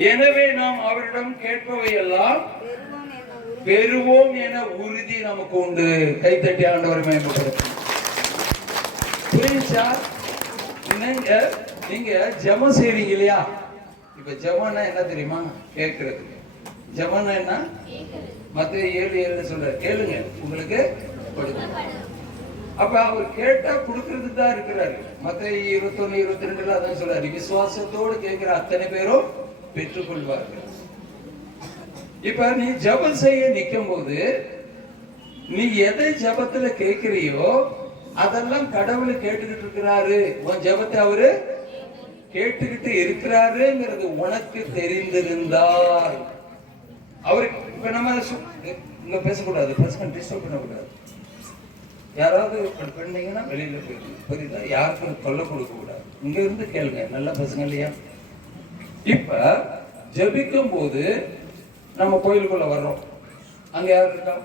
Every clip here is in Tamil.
எனவே நாம் அவரிடம் கேட்பவை எல்லாம் பெறுவோம் என உறுதி நமக்கு உண்டு. கைத்தட்டி ஆண்டவர் மேம்படுத்தும் புரியுச்சா நீங்க நீங்க ஜெபம் செய்றீங்க இல்லையா? இப்ப ஜபம்னா என்ன தெரியுமா? கேட்கறது. ஜபம்னா என்ன? மத்த ஏழு ஏழு சொல்ற கேளுங்க உங்களுக்கு கொடுக்கும் அப்ப அவர் கேட்டா கொடுக்கறது தான் இருக்கிறாரு. மத்த இருபத்தொன்னு இருபத்தி ரெண்டுல அதான் சொல்றாரு. விசுவாசத்தோடு கேட்கிற அத்தனை பேரும் பெற்றுக்கொள்வார்கள். இப்ப நீ ஜெபம் செய்ய நிற்கும் போது நீ எதை ஜெபத்துல கேட்கிறியோ அதெல்லாம் கடவுள் கேட்டுக்கிட்டு இருக்கிறாரு உன் ஜெபத்தை அவரு கேட்டுக்கிட்டு இருக்கிறாருங்கிறது உனக்கு தெரிந்திருந்தால். அவருக்கு இப்ப நம்ம இங்க பேசக்கூடாது. பசங்க டிஸ்டர்ப் பண்ணக்கூடாது. யாராவது பண்ணீங்கன்னா வெளியில போயிருக்கு புரியுதா? யாருக்கும் தொல்லை கொடுக்க கூடாது இங்க இருந்து கேளுங்க. நல்ல பசங்க இல்லையா? இப்ப ஜபிக்கும் போது நம்ம கோயிலுக்குள்ள வர்றோம். அங்க யார் இருக்கா?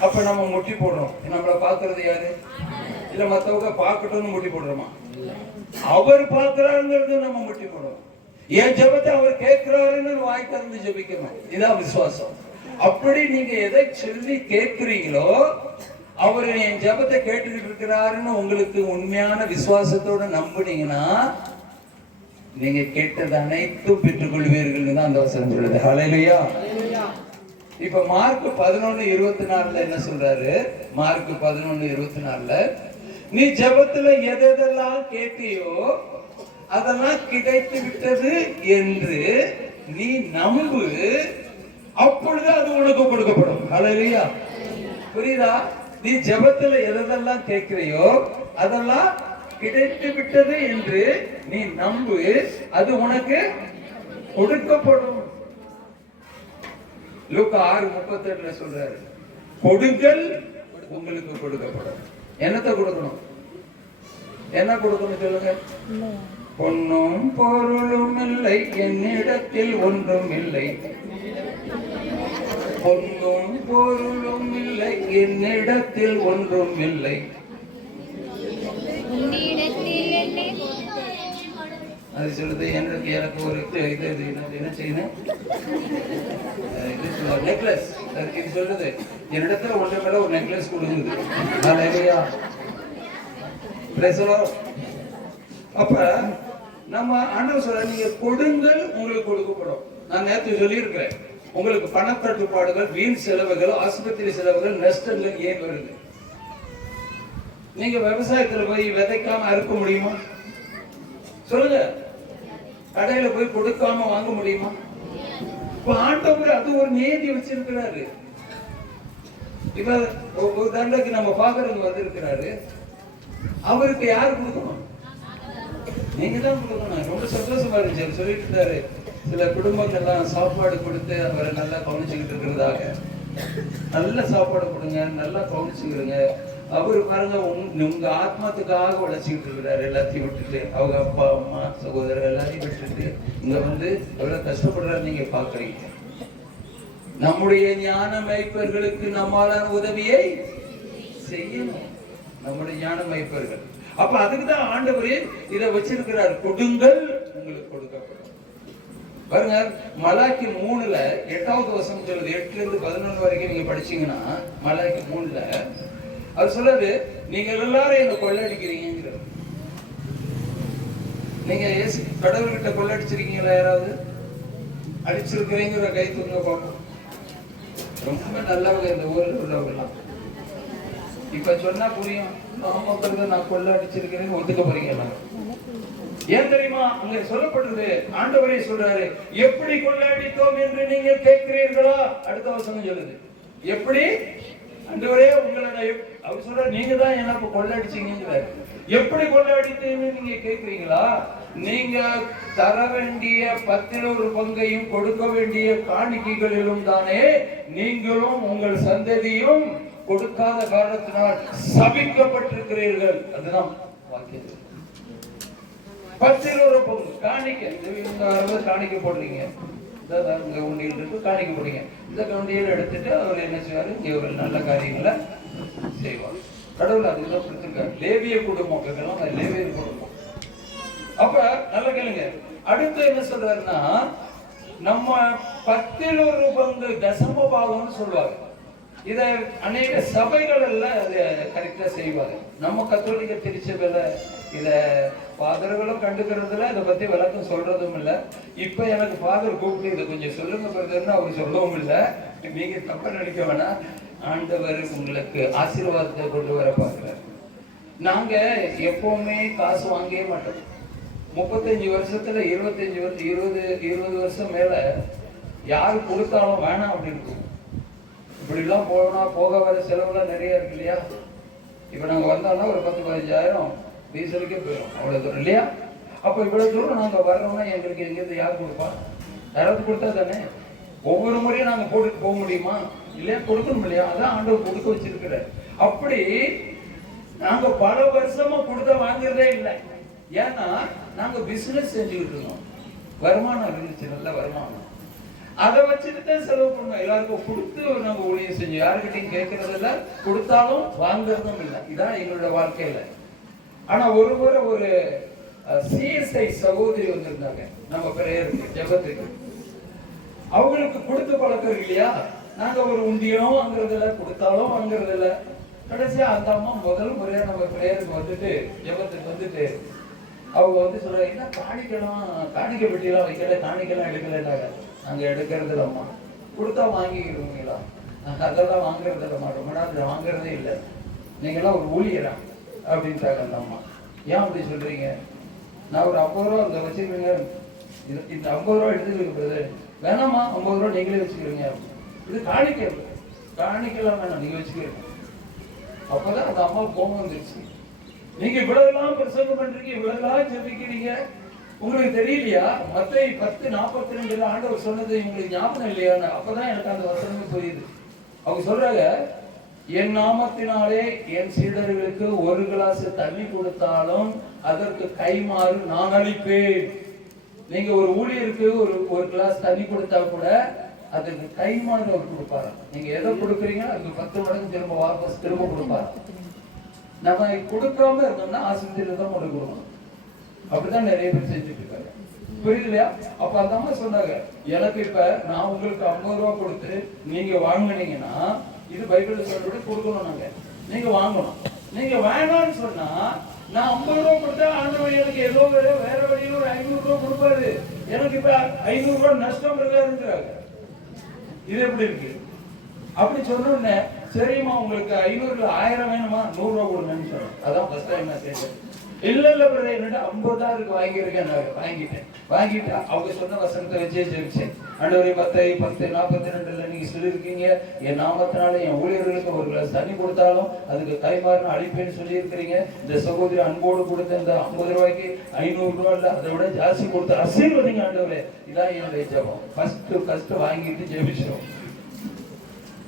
அப்ப நம்ம முட்டி போடுறோம். நம்மள பாக்குறது யாரு? இல்ல மத்தவங்க பார்க்கட்டும்னு முட்டி போடுறோமா? அவர் பாக்குறாருங்கிறது நம்ம முட்டி போடுறோம். என் ஜெபத்தை அவர் கேட்கிறாருன்னு வாய் திறந்து ஜபிக்கணும். இதான் விசுவாசம். அப்படி நீங்க எதை சொல்லி கேட்கிறீங்களோ அவர் என் ஜெபத்தை கேட்டுக்கிட்டு இருக்கிறாருன்னு உங்களுக்கு உண்மையான விசுவாசத்தோட நம்புனீங்கன்னா நீங்க கேட்டது அனைத்தும் பெற்றுக்கொள்வீர்கள்னு தான் அந்த வசனம் சொல்லுது. ஹalleluya இப்ப மார்க் பதினொன்னு இருபத்தி நாலுல என்ன சொல்றாரு? மார்க் பதினொன்னு இருபத்தி நாலுல நீ ஜெபத்துல எதெல்லாம் கேட்டியோ அதெல்லாம் கிடைத்து விட்டது என்று நீ நம்பு. அப்பொழுது அது உனக்கு கொடுக்கப்படும். ஹalleluya புரியுதா? நீ ஜெபத்துல எதெல்லாம் கேட்கிறையோ அதெல்லாம் கிடைத்து விட்டது என்று நீ நம்பு. அது உனக்கு கொடுக்கப்படும். லூக்கா ஆறு முப்பத்தி எட்டுல சொல்றாரு. கொடுங்கள் உங்களுக்கு கொடுக்கப்படும். என்னத்தை கொடுக்கணும்? என்ன கொடுக்கணும் சொல்லுங்க? பொன்னும் பொருளும் இல்லை என்னிடத்தில் ஒன்றும் இல்லை. பொன்னும் பொருளும் இல்லை என்னிடத்தில் ஒன்றும் இல்லை. அது சொல்லுது எனக்கு எனக்கு ஒரு இது இது என்ன- என்ன செய்யணும் நெக்லஸ் இது சொல்லுது என்னிடத்துல ஒன்றை மேல ஒரு நெக்லஸ் கொடுக்குது இல்லையா அப்ப நம்ம அண்ணன் சொல்ற நீங்க கொடுங்கள் உங்களுக்கு கொடுக்கப்படும். நான் நேற்று சொல்லியிருக்கிறேன் உங்களுக்கு பணத்தட்டுப்பாடுகள் வீண் செலவுகள் ஆஸ்பத்திரி செலவுகள் நஷ்டங்கள் ஏன் வருது? நீங்க விவசாயத்துல போய் விதைக்காம அறுக்க முடியுமா? சொல்லுங்க. கடையில போய் கொடுக்காம வாங்க முடியுமா? இப்ப ஆண்டவர் அது ஒரு நியதி வச்சிருக்கிறாரு. இப்ப ஒரு- தண்டைக்கு நம்ம பாக்குறவங்க வந்திருக்கிறாரு. அவருக்கு யாரு கொடுக்கணும்? நீங்க தான் கொடுக்கணும் ரொம்ப சந்தோஷமா இருந்துச்சு. அவர் சொல்லிட்டு இருந்தாரு சில குடும்பங்கள்லாம் சாப்பாடு கொடுத்து அவரை நல்லா கவனிச்சுக்கிட்டு இருக்கிறதாக. நல்ல சாப்பாடு கொடுங்க நல்லா கவனிச்சுக்கிறங்க அவரு பாருங்க உங்க உங்க ஆத்மாத்துக்காக உழைச்சிக்கிட்டு இருக்கிறாரு. எல்லாத்தையும் விட்டுட்டு அவங்க அப்பா அம்மா சகோதரர் எல்லாத்தையும் விட்டுட்டு இங்க வந்து எவ்வளவு கஷ்டப்படுறாரு நீங்க பாக்குறீங்க நம்முடைய ஞான மைப்பர்களுக்கு நம்மாலான உதவியை செய்யணும். நம்முடைய ஞான மைப்பர்கள் அப்ப அதுக்கு தான் ஆண்டவரே இதை வச்சிருக்கிறார். கொடுங்கள் உங்களுக்கு கொடுக்கப்படும். பாருங்க மலாக்கி மூணுல எட்டாவது வருஷம் சொல்லுது. எட்டுல இருந்து பதினொன்று வரைக்கும் நீங்க படிச்சீங்கன்னா மலாக்கி மூணுல அது சொல்லுது நீங்க எல்லாரும் என்ன கொள்ளடிக்கிறீங்கிறது நீங்க ஏசு கடவுள்கிட்ட கொள்ளடிச்சிருக்கீங்களா யாராவது? அடிச்சிருக்கிறீங்கிற கை தூங்க பார்ப்போம் ரொம்ப நல்லவங்க இந்த ஊரில் உள்ளவங்கலாம். இப்ப சொன்னா புரியும். ஆமா நான் கொள்ள அடிச்சிருக்கிறேன்னு ஒத்துக்க போறீங்களா ஏன் தெரியுமா? அங்க சொல்லப்படுது ஆண்டவரே சொல்றாரு எப்படி கொள்ளையடித்தோம் என்று நீங்க கேட்கிறீர்களா? அடுத்த வசனம் சொல்லுது. எப்படி ஆண்டவரே உங்களை நான் அவர் சொல்ற நீங்க தான் என்ன இப்ப கொள்ளடிச்சீங்கிறார் எப்படி கொள்ளையடித்தீங்கன்னு நீங்க கேக்குறீங்களா? நீங்க தர வேண்டிய பத்தில் ஒரு பங்கையும் கொடுக்க வேண்டிய காணிக்கைகளிலும் தானே நீங்களும் உங்கள் சந்ததியும் கொடுக்காத காரணத்தினால் சபிக்கப்பட்டிருக்கிறீர்கள். அதுதான் வாக்கியம். பத்தில் ஒரு பங்கு காணிக்க. காணிக்க போடுறீங்க. இந்த இந்தா இருக்கு காணிக்க போடுறீங்க இந்த கவுண்டியில் எடுத்துட்டு அவர் என்ன செய்வாரு இங்க ஒரு நல்ல காரியங்களை செய்வார் கடவுள் அதுதான் தான் கொடுத்துருக்காரு. லேவிய குடும்பம் இதெல்லாம் லேவிய குடும்பம் அப்ப நல்ல கேளுங்க. அடுத்து என்ன சொல்றாருன்னா நம்ம பத்தில் ஒரு பங்கு தசம பாகம்னு சொல்லுவாங்க. இதை அநேக சபைகளில் அதை கரெக்டாக செய்வாங்க. நம்ம கத்தோலிக்க திருச்சபையில் இதை ஃபாதர்களும் கண்டுக்கிறதுல இதை பற்றி விளக்கம் சொல்கிறதும் இல்லை. இப்போ எனக்கு ஃபாதர் கூப்பிட்டு இதை கொஞ்சம் சொல்லுங்க பிரதர்னு அவர் சொல்லவும் இல்லை. நீங்கள் தப்ப நினைக்க வேணாம். ஆண்டவர் உங்களுக்கு ஆசீர்வாதத்தை கொண்டு வர பார்க்குறாரு. நாங்கள் எப்போவுமே காசு வாங்கவே மாட்டோம். முப்பத்தஞ்சு வருஷத்தில் இருபத்தஞ்சி வருஷம் இருபது இருபது வருஷம் மேலே யார் கொடுத்தாலும் வேணாம் அப்படின்னு இருக்கும். இப்படிலாம் போனால் போக வர செலவுலாம் நிறைய இருக்கு இல்லையா? இப்போ நாங்கள் வந்தோம்னா ஒரு பத்து பதினஞ்சாயிரம் டீசலுக்கே போயிடும் அவ்வளோ தூரம் இல்லையா? அப்போ இவ்வளோ தூரம் நாங்கள் வர்றோம்னா எங்களுக்கு எங்கேருந்து யார் கொடுப்பா? யாராவது கொடுத்தா தானே? ஒவ்வொரு முறையும் நாங்கள் போட்டுட்டு போக முடியுமா? இல்லையா? கொடுக்கணும் இல்லையா? அதான் ஆண்டவர் கொடுக்க வச்சிருக்கிறார். அப்படி நாங்கள் பல வருஷமா கொடுத்த வாங்குறதே இல்லை. ஏன்னா நாங்கள் பிஸ்னஸ் செஞ்சுக்கிட்டு இருந்தோம். வருமானம் இருந்துச்சு நல்ல வருமானம். அதை வச்சுட்டு தான் செலவு பண்ணுவோம் எல்லாருக்கும் கொடுத்து நம்ம ஊழியம் செஞ்சோம். யாருக்கிட்டையும் கேட்கறது இல்லை. கொடுத்தாலும் வாங்குறதும் இல்லை. இதான் எங்களோட வாழ்க்கையில. ஆனா ஒரு முறை ஒரு சிஎஸ்ஐ சகோதரி வந்திருந்தாங்க. நம்ம பிரேயருக்கு ஜெபத்துக்கு. அவங்களுக்கு கொடுத்து பழக்கம் இல்லையா? நாங்க ஒரு உண்டியும் வாங்குறது இல்லை. கொடுத்தாலும் வாங்குறது இல்லை. கடைசியா அந்த அம்மா முதல் முறையா நம்ம பிரேயருக்கு வந்துட்டு ஜெபத்துக்கு வந்துட்டு அவங்க வந்து சொல்றாங்க என்ன காணிக்கலாம் காணிக்க பெட்டியெல்லாம் வைக்கல காணிக்கலாம் எடுக்கலன்னாங்க. அங்கே எடுக்கிறது இல்லைம்மா கொடுத்தா வாங்கிக்கிடுவீங்களா நாங்கள் அதெல்லாம் வாங்குறது இல்லைம்மா ரொம்ப நாள் வாங்குறதே இல்லை. நீங்களாம் ஒரு ஊழியரா? அப்படின்ட்டாங்க அந்த அம்மா. ஏன் அப்படி சொல்றீங்க? நான் ஒரு ஐம்பது ரூபா அந்த வச்சுருவீங்க இது இந்த ஐம்பது ரூபா எடுத்துக்கிறீங்க பிரதர் வேணாம்மா ஐம்பது ரூபா நீங்களே வச்சுக்கிறீங்க. இது காணிக்க காணிக்கலாம் வேணாம் நீங்கள் வச்சுக்கிறீங்க. அப்போதான் அந்த அம்மா கோபம் வந்துருச்சு. நீங்க எல்லாம் பிரசங்கம் பண்றீங்க எல்லாம் ஜெபிக்கிறீங்க. உங்களுக்கு தெரியலையா? மத்தை பத்து நாற்பத்தி ரெண்டுல ஆண்டவர் சொன்னது உங்களுக்கு ஞாபகம் இல்லையா? அப்பதான் எனக்கு அந்த வசனமே புரியுது. அவங்க சொல்றாங்க என் நாமத்தினாலே என் சீடர்களுக்கு ஒரு கிளாஸ் தண்ணி கொடுத்தாலும் அதற்கு கைமாறு நான் அளிப்பேன். நீங்க ஒரு ஊழியருக்கு ஒரு ஒரு கிளாஸ் தண்ணி கொடுத்தா கூட அதுக்கு கைமாறு அவர் கொடுப்பாரு. நீங்க எதை கொடுக்குறீங்க அதுக்கு பத்து மடங்கு திரும்ப வாபஸ் திரும்ப கொடுப்பாரு. நம்ம கொடுக்காம இருந்தோம்னா ஆஸ்பத்திரியில தான் கொண்டு கொடுக்கணும் அப்படிதான் நிறைய பேர் செஞ்சுட்டு இருக்காங்க புரியுதுலையா அப்ப அந்த அம்மா சொன்னாங்க எனக்கு இப்ப நான் உங்களுக்கு ஐம்பது ரூபா கொடுத்து நீங்க வாங்குனீங்கன்னா இது பைபிள் சொல்றபடி கொடுக்கணும் நாங்க. நீங்க வாங்கணும். நீங்க வேணாம்னு சொன்னா நான் ஐம்பது ரூபா கொடுத்தா ஆண்டவன் எனக்கு ஏதோ வேற வேற வழியில ஒரு ஐநூறு ரூபா கொடுப்பாரு. எனக்கு இப்ப ஐநூறு ரூபா நஷ்டம் இருக்காருங்கிறாங்க இது எப்படி இருக்கு? அப்படி சொன்ன சரிம்மா உங்களுக்கு ஐநூறுல ஆயிரம் வேணுமா? நூறு ரூபா கொடுங்கன்னு சொன்னேன். அதான் ஃபர்ஸ்ட் டைம் நான் கேட்டேன் இல்ல இல்ல பிரதர் என்னடா ஐம்பதாயிரம் வாங்கியிருக்கேன் நான் வாங்கிட்டேன். வாங்கிட்டு அவங்க சொன்ன வசனத்தை வச்சே ஜெபிச்சேன். ஆண்டவரே பத்து பத்து நாற்பத்தி ரெண்டுல நீங்க சொல்லியிருக்கீங்க. என் நாமத்தினால என் ஊழியர்களுக்கு ஒரு கிளாஸ் தண்ணி கொடுத்தாலும் அதுக்கு கைமாறு அழிப்பேன்னு சொல்லியிருக்கிறீங்க. இந்த சகோதரி அன்போடு கொடுத்த இந்த ஐம்பது ரூபாய்க்கு ஐநூறு ரூபாய் இல்லை அதை விட ஜாஸ்தி கொடுத்த அசீர்வதிங்க ஆண்டவரே. இதான் என்னுடைய ஜபம். ஃபர்ஸ்ட் ஃபர்ஸ்ட் வாங்கிட்டு ஜெபிச்சோம்.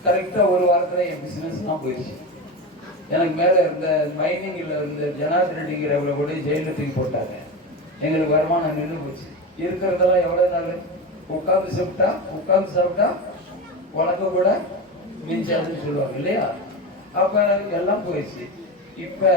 கரெக்டா ஒரு வாரத்துல என் பிசினஸ் தான் போயிடுச்சு. எனக்கு மேலே இருந்த மைனிங்கில் இருந்த ஜனாதிபதிங்கிறவரை கூட ஜெயில தூக்கி போட்டாங்க. எங்களுக்கு வருமானம் நின்று போச்சு. இருக்கிறதெல்லாம் எவ்வளோ நாள்? உட்காந்து சாப்பிட்டா உட்காந்து சாப்பிட்டா உனக்கு கூட மிஞ்சாதுன்னு சொல்லுவாங்க இல்லையா? அப்போ எல்லாம் போயிடுச்சு. இப்போ